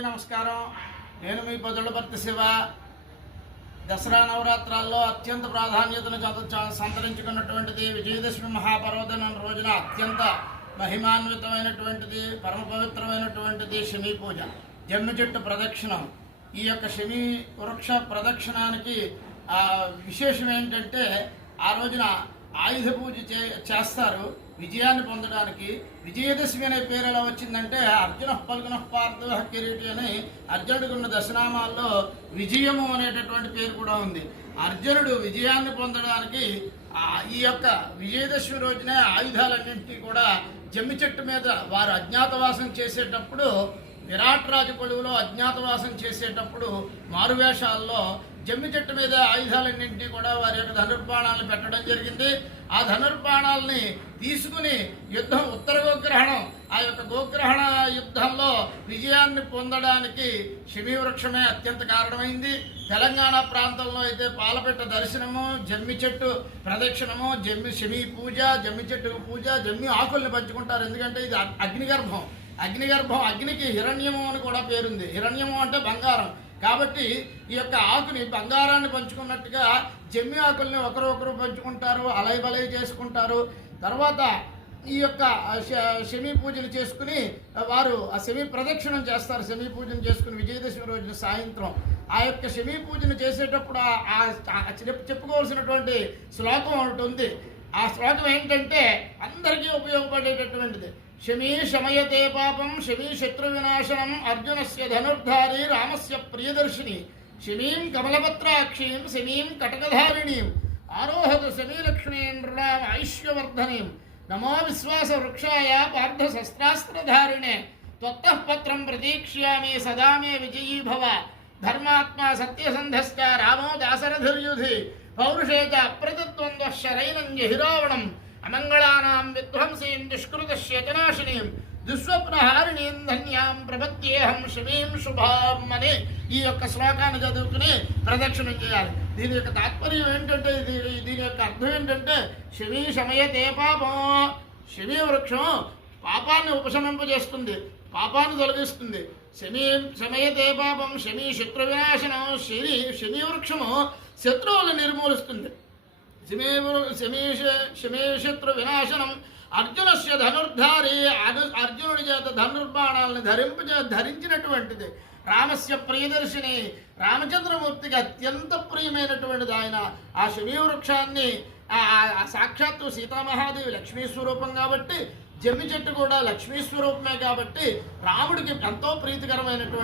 అందరికీ నమస్కారం. నేను మీ పదులపర్తి శివ. దసరా నవరాత్రాల్లో అత్యంత ప్రాధాన్యతను చ- సంతరించుకున్నటువంటిది విజయదశమి మహాపర్వదినం రోజున అత్యంత మహిమాన్వితమైనటువంటిది పరమ పవిత్రమైనటువంటిది శమీ పూజ. జమ్మి చెట్టు ప్రదక్షిణం. ఈ యొక్క శమీ వృక్ష ప్రదక్షిణానికి విశేషం ఏంటంటే ఆ రోజున ఆయుధ పూజ చే చేస్తారు. విజయాన్ని పొందడానికి విజయదశమి అనే పేరు ఎలా వచ్చిందంటే అర్జున పల్గున పార్థ కిరీటి అని అర్జునుడికి ఉన్న దశనామాల్లో విజయము అనేటటువంటి పేరు కూడా ఉంది. అర్జునుడు విజయాన్ని పొందడానికి ఈ యొక్క విజయదశమి రోజునే ఆయుధాలన్నింటినీ కూడా జమ్మి చెట్టు మీద వారు అజ్ఞాతవాసం చేసేటప్పుడు విరాట్ రాజు కొలువులో అజ్ఞాతవాసం చేసేటప్పుడు మారువేషాల్లో జమ్మి చెట్టు మీద ఆయుధాలన్నింటినీ కూడా వారి యొక్క ధనుర్బాణాలను పెట్టడం జరిగింది. ఆ ధనుర్బాణాలని తీసుకుని యుద్ధం ఉత్తర గోగ్రహణం ఆ యొక్క గోగ్రహణ యుద్ధంలో విజయాన్ని పొందడానికి శమీ వృక్షమే అత్యంత కారణమైంది. తెలంగాణ ప్రాంతంలో అయితే పాలపెట్ట దర్శనము జమ్మి చెట్టు ప్రదక్షిణము జమ్మి శమి పూజ జమ్మి చెట్టు పూజ జమ్మి ఆకుల్ని పంచుకుంటారు. ఎందుకంటే ఇది అగ్నిగర్భం. అగ్నిగర్భం అగ్నికి హిరణ్యము అని కూడా పేరుంది. హిరణ్యము అంటే బంగారం. కాబట్టి ఈ యొక్క ఆకుని బంగారాన్ని పంచుకున్నట్టుగా జమ్మి ఆకుల్ని ఒకరు ఒకరు పంచుకుంటారు అలయబలయ బలై చేసుకుంటారు. తర్వాత ఈ యొక్క శ- శమీ పూజలు చేసుకుని వారు ఆ శమీ ప్రదక్షిణం చేస్తారు. శమీ పూజను చేసుకుని విజయదశమి రోజున సాయంత్రం. ఆ యొక్క శమీ పూజను చేసేటప్పుడు ఆ- చెప్పుకోవాల్సినటువంటి శ్లోకం ఒకటి ఉంది. ఆ శ్లోకం ఏంటంటే అందరికీ ఉపయోగపడేటటువంటిది. శమీ శమయతే పాపం శమీ శత్రు వినాశనం అర్జునస్య ధనుర్ధారి రామస్య ప్రియదర్శిని శమీం కమలపత్రాక్షీం శమీం కటకధారిణీం ఆరోహతు శమీలక్ష్మీం నృణాం ఐశ్వర్ధనీం నమో విశ్వాస వృక్షాయ పార్థ శస్త్రాస్త్రధారిణే త్వత్తః పత్రం ప్రతీక్ష్యామి సదా మే విజయీ భవ ధర్మాత్మా సత్యసంధశ్చ రామో దాసరథిర్యుధి పౌరుషే చ అప్రతద్వంద్వ శరైనం జహిరావణం అమంగళానాం విధ్వంసీం దుష్కృతశ్యతనాశినీం దుస్వప్నహారిణీం ధన్యాం ప్రపత్యేహం శివీం శుభాం అని ఈ యొక్క శ్లోకాన్ని చదువుకుని ప్రదక్షిణం చేయాలి. దీని యొక్క తాత్పర్యం ఏంటంటే దీని యొక్క అర్థం ఏంటంటే శమీ శమయతే పాపం. శమీ వృక్షం పాపాన్ని ఉపశమింపజేస్తుంది పాపాన్ని తొలగిస్తుంది. శని శమయతే పాపం శని శత్రు వినాశనం శని శని వృక్షము శత్రువులను నిర్మూలిస్తుంది. శమేశత్రు వినాశనం అర్జునస్య ధనుర్ధారి అర్జునుడి చేత ధనుర్బాణాలను ధరింపు ధరించినటువంటిది. రామస్య ప్రియదర్శిని రామచంద్రమూర్తికి అత్యంత ప్రియమైనటువంటిది ఆయన. ఆ శమీ వృక్షాన్ని ఆ సాక్షాత్తు సీతామహాదేవి లక్ష్మీ స్వరూపం కాబట్టి జమ్మి చెట్టు కూడా లక్ష్మీ స్వరూపమే కాబట్టి రాముడికి ఎంతో ప్రీతికరమైనటువంటి